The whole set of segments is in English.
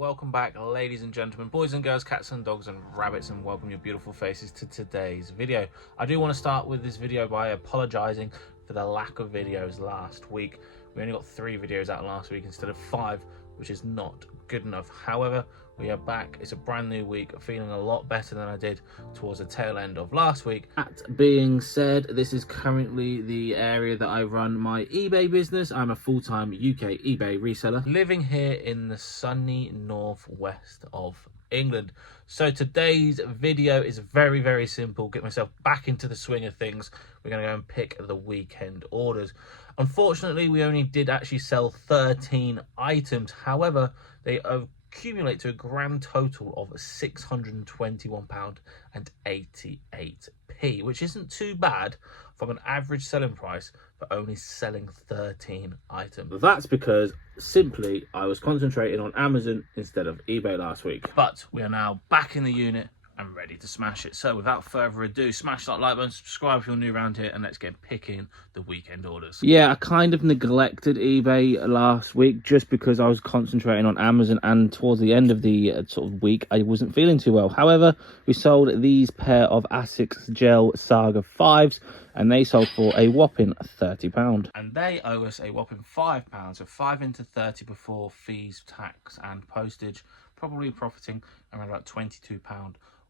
welcome back, ladies and gentlemen, boys and girls, cats and dogs and rabbits, and welcome your beautiful faces to today's video. I do want to start with this video by apologizing for the lack of videos last week. We only got 3 videos out last week instead of 5, which is not good enough. However, we are back. It's a brand new week. Feeling a lot better than I did towards the tail end of last week. That being said, this is currently the area that I run my eBay business. I'm a full-time UK eBay reseller, living here in the sunny northwest of England. So today's video is very, very simple. Get myself back into the swing of things. We're going to go and pick the weekend orders. Unfortunately, we only did actually sell 13 items. However, they accumulate to a grand total of £621.88, which isn't too bad from an average selling price for only selling 13 items. That's because simply I was concentrating on Amazon instead of eBay last week. But we are now back in the unit and ready to smash it. So without further ado, smash that like button, subscribe if you're new around here, and let's get picking the weekend orders. Yeah, I kind of neglected eBay last week just because I was concentrating on Amazon, and towards the end of the sort of week I wasn't feeling too well. However, we sold these pair of Asics Gel Saga 5s and they sold for a whopping £30. And they owe us a whopping £5, so 5 into 30 before fees, tax and postage, probably profiting around about £22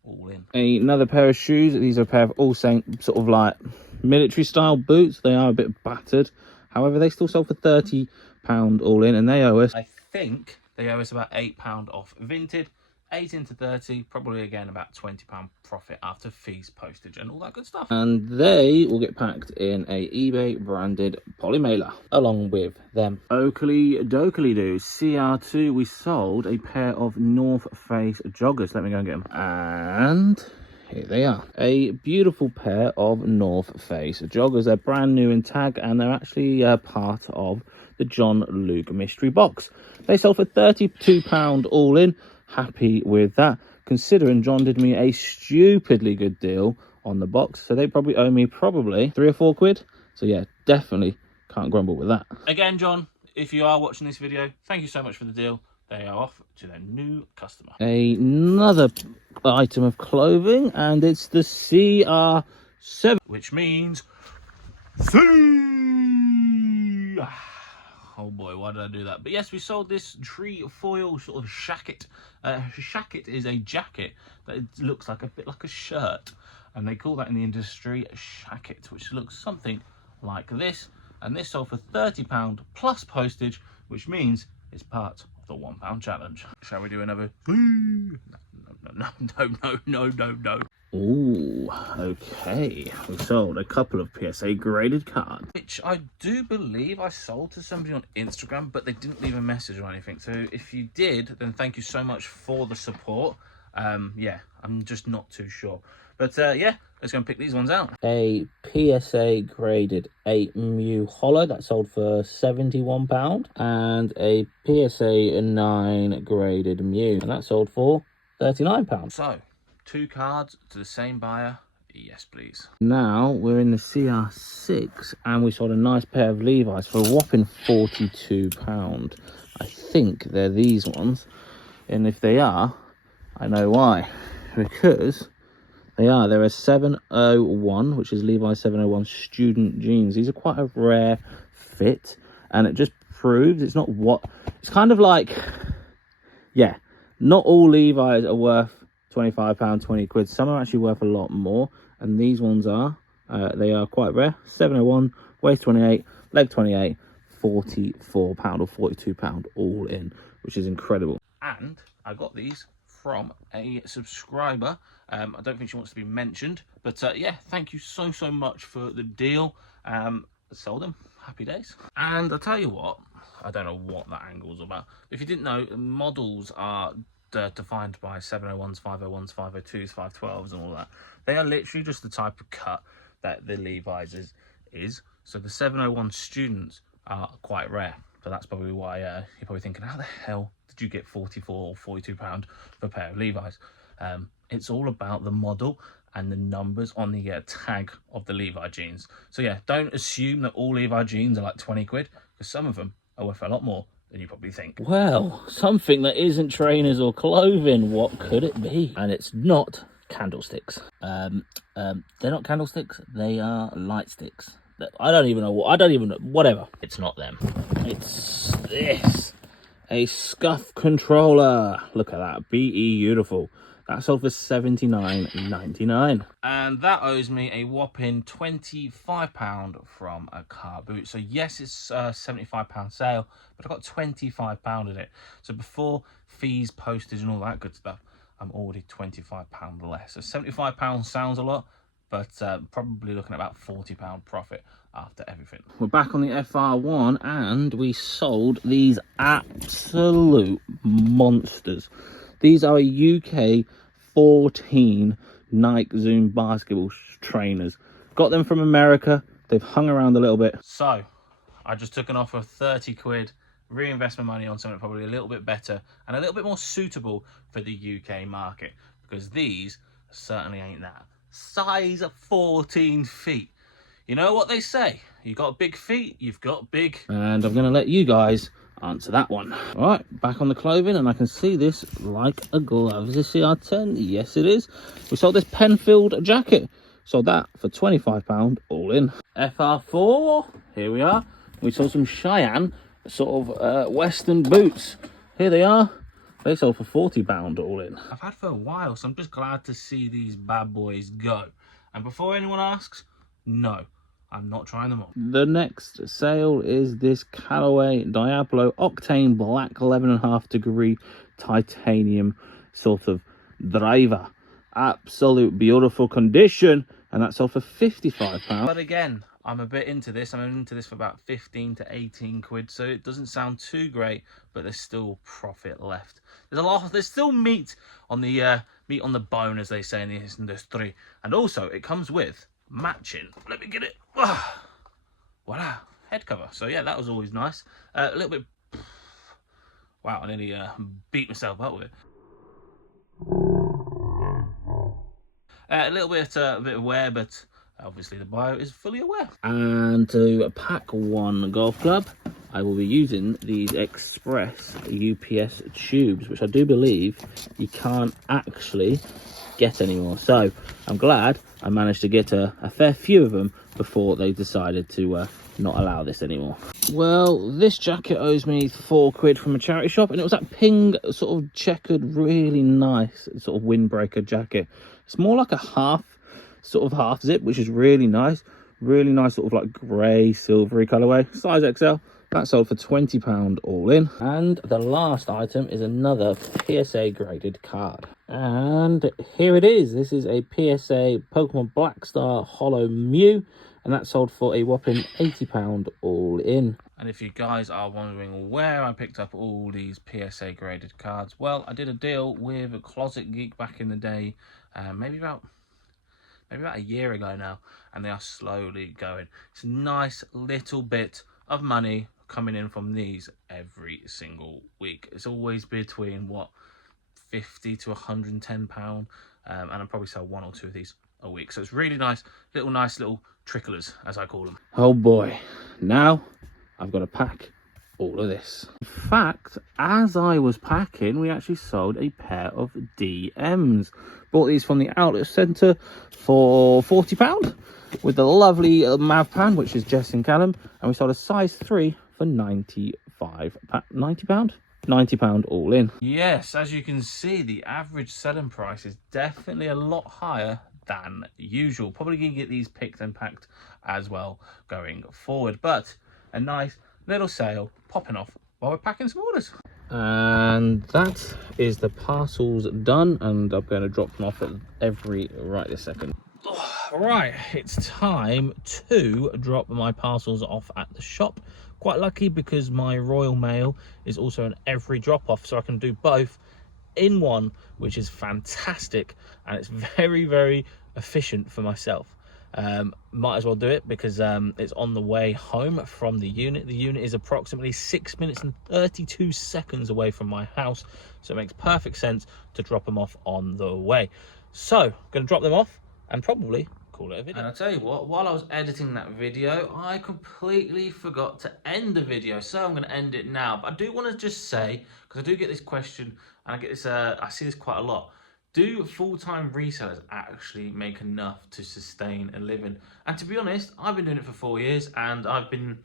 all in. Another pair of shoes. These are a pair of All Saint sort of like military style boots. They are a bit battered, however they still sold for £30 all in, and they owe us, I think they owe us about £8 off vinted. 8 into 30, probably again about £20 profit after fees, postage and all that good stuff. And they will get packed in a eBay branded poly mailer along with them. Oakley Dokley do CR2. We sold a pair of North Face joggers. Let me go and get them. And here they are, a beautiful pair of North Face joggers. They're brand new in tag, and they're actually part of the John Luke mystery box. They sold for £32 all in. Happy with that, considering John did me a stupidly good deal on the box, so they probably owe me probably 3 or 4 quid. So yeah, definitely can't grumble with that. Again, John, if you are watching this video, thank you so much for the deal. They are off to their new customer. Another item of clothing, and it's the CR7, which means C. Oh boy, why did I do that? But yes, we sold this trefoil sort of shacket. Shacket is a jacket that looks like a bit like a shirt, and they call that in the industry a shacket, which looks something like this. And this sold for £30 plus postage, which means it's part of the £1 challenge. Shall we do another? No. Ooh, okay. We sold a couple of PSA graded cards, which I do believe I sold to somebody on Instagram, but they didn't leave a message or anything. So if you did, then thank you so much for the support. Yeah, I'm just not too sure. But yeah, let's go and pick these ones out. A PSA graded 8 mu hollow that sold for £71, and a PSA 9 graded mu, and that sold for £39. So 2 cards to the same buyer. Yes, please. Now we're in the CR6, and we sold a nice pair of Levi's for a whopping £42. I think they're these ones, and if they are, I know why. Because they're a 701, which is Levi's 701 student jeans. These are quite a rare fit, and it just proves it's not what it's kind of like. Yeah, not all Levi's are worth £25, 20 quid. Some are actually worth a lot more, and these ones are. They are quite rare. 701, waist 28, leg 28, £44 or £42 all in, which is incredible. And I got these from a subscriber. I don't think she wants to be mentioned, but yeah, thank you so much for the deal. Sold them. Happy days. And I'll tell you what, I don't know what that angle's about. If you didn't know, models are defined by 701s, 501s, 502s, 512s and all that. They are literally just the type of cut that the Levi's is. So the 701 students are quite rare. So that's probably why you're probably thinking, how the hell did you get £44 or £42 for a pair of Levi's? It's all about the model and the numbers on the tag of the Levi jeans. So yeah, don't assume that all Levi jeans are like 20 quid, because some of them are worth a lot more than you probably think. Well, something that isn't trainers or clothing, what could it be? And it's not candlesticks. They're not candlesticks, they are light sticks. I don't even know, whatever. It's not them. It's this. A scuff controller. Look at that, beautiful. That sold for $79.99. And that owes me a whopping £25 from a car boot. So yes, it's a £75 sale, but I got £25 in it. So before fees, postage and all that good stuff, I'm already £25 less. So £75 sounds a lot, but probably looking at about £40 profit after everything. We're back on the FR1 and we sold these absolute monsters. These are UK 14 Nike Zoom basketball trainers. Got them from America. They've hung around a little bit. So I just took an offer of 30 quid, reinvest my money on something probably a little bit better and a little bit more suitable for the UK market, because these certainly ain't that. Size 14 feet. You know what they say, you got big feet, you've got big. And I'm gonna let you guys answer that one. All right, back on the clothing, and I can see this like a glove. Is this CR10? Yes, it is. We sold this Penfield jacket. Sold that for £25 all in. FR4, here we are. We sold some Cheyenne sort of Western boots. Here they are. They sold for £40 all in. I've had for a while, so I'm just glad to see these bad boys go. And before anyone asks, no, I'm not trying them on. The next sale is this Callaway Diablo Octane Black 11.5 degree titanium sort of driver. Absolute beautiful condition, and that sold for £55. But again, I'm a bit into this. I'm into this for about 15 to 18 quid, so it doesn't sound too great, but there's still profit left. There's still meat on the bone, as they say in this industry, and also it comes with matching. Let me get it. Voila, head cover. So yeah, that was always nice. A little bit. Wow, I nearly beat myself up with it. A little bit of wear, but obviously the buyer is fully aware. And to pack one golf club, I will be using these express UPS tubes, which I do believe you can't actually get anymore. So I'm glad I managed to get a fair few of them before they decided to not allow this anymore. Well, this jacket owes me 4 quid from a charity shop, and it was that pink sort of checkered, really nice sort of windbreaker jacket. It's more like a half zip, which is really nice sort of like grey silvery colorway, size XL. That sold for £20 all in. And the last item is another PSA graded card. And here it is. This is a PSA Pokemon Black Star Holo Mew, and that sold for a whopping £80 all in. And if you guys are wondering where I picked up all these PSA graded cards, well, I did a deal with a Closet Geek back in the day, maybe about a year ago now, and they are slowly going. It's a nice little bit of money coming in from these every single week. It's always between what, £50 to £110, and I'll probably sell 1 or 2 of these a week. So it's really nice little tricklers, as I call them. Oh boy, now I've got to pack all of this. In fact, as I was packing, we actually sold a pair of DMs. Bought these from the outlet centre for £40 with the lovely Mav Pan, which is Jess and Callum, and we sold a size 3 for £90 all in. Yes, as you can see, the average selling price is definitely a lot higher than usual. Probably gonna get these picked and packed as well going forward, but a nice little sale popping off while we're packing some orders. And that is the parcels done, and I'm going to drop them off at right this second. Right, it's time to drop my parcels off at the shop. Quite lucky because my Royal Mail is also an every drop off, so I can do both in one, which is fantastic, and it's very, very efficient for myself. Might as well do it because it's on the way home from the unit. The unit is approximately 6 minutes and 32 seconds away from my house, so it makes perfect sense to drop them off on the way. So I'm going to drop them off and probably call it a video. And I'll tell you what, while I was editing that video, I completely forgot to end the video, so I'm going to end it now. But I do want to just say, because I do get this question, and I get this, I see this quite a lot. Do full-time resellers actually make enough to sustain a living? And to be honest, I've been doing it for 4 years, and I've been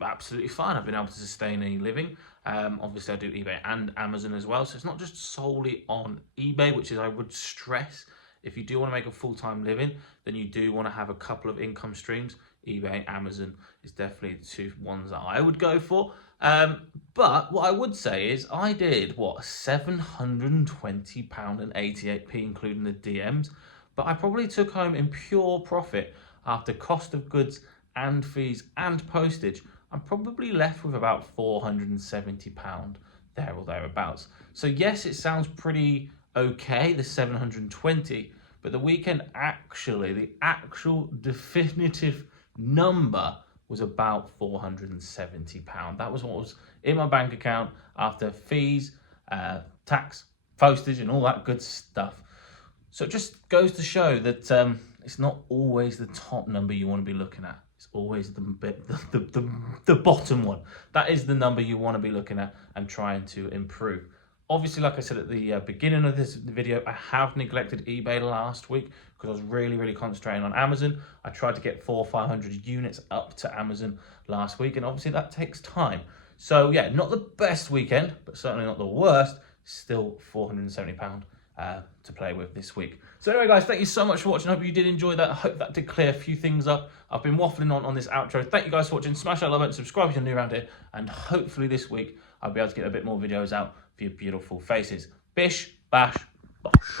absolutely fine. I've been able to sustain a living. Obviously, I do eBay and Amazon as well, so it's not just solely on eBay, which is, I would stress, if you do want to make a full-time living, then you do want to have a couple of income streams. eBay, Amazon is definitely the two ones that I would go for. But what I would say is I did, what, £720.88, including the DMs, but I probably took home in pure profit after cost of goods and fees and postage. I'm probably left with about £470 there or thereabouts. So yes, it sounds pretty okay, the 720, but the weekend actually, the actual definitive number was about £470. That was what was in my bank account after fees, tax, postage, and all that good stuff. So it just goes to show that it's not always the top number you want to be looking at. It's always the bottom one. That is the number you want to be looking at and trying to improve. Obviously, like I said at the beginning of this video, I have neglected eBay last week because I was really concentrating on Amazon. I tried to get 400 or 500 units up to Amazon last week, and obviously that takes time. So yeah, not the best weekend, but certainly not the worst. Still £470 to play with this week. So anyway, guys, thank you so much for watching. I hope you did enjoy that. I hope that did clear a few things up. I've been waffling on this outro. Thank you guys for watching. Smash that like button, subscribe if you're new around here, and hopefully this week I'll be able to get a bit more videos out for your beautiful faces. Bish, bash, bosh.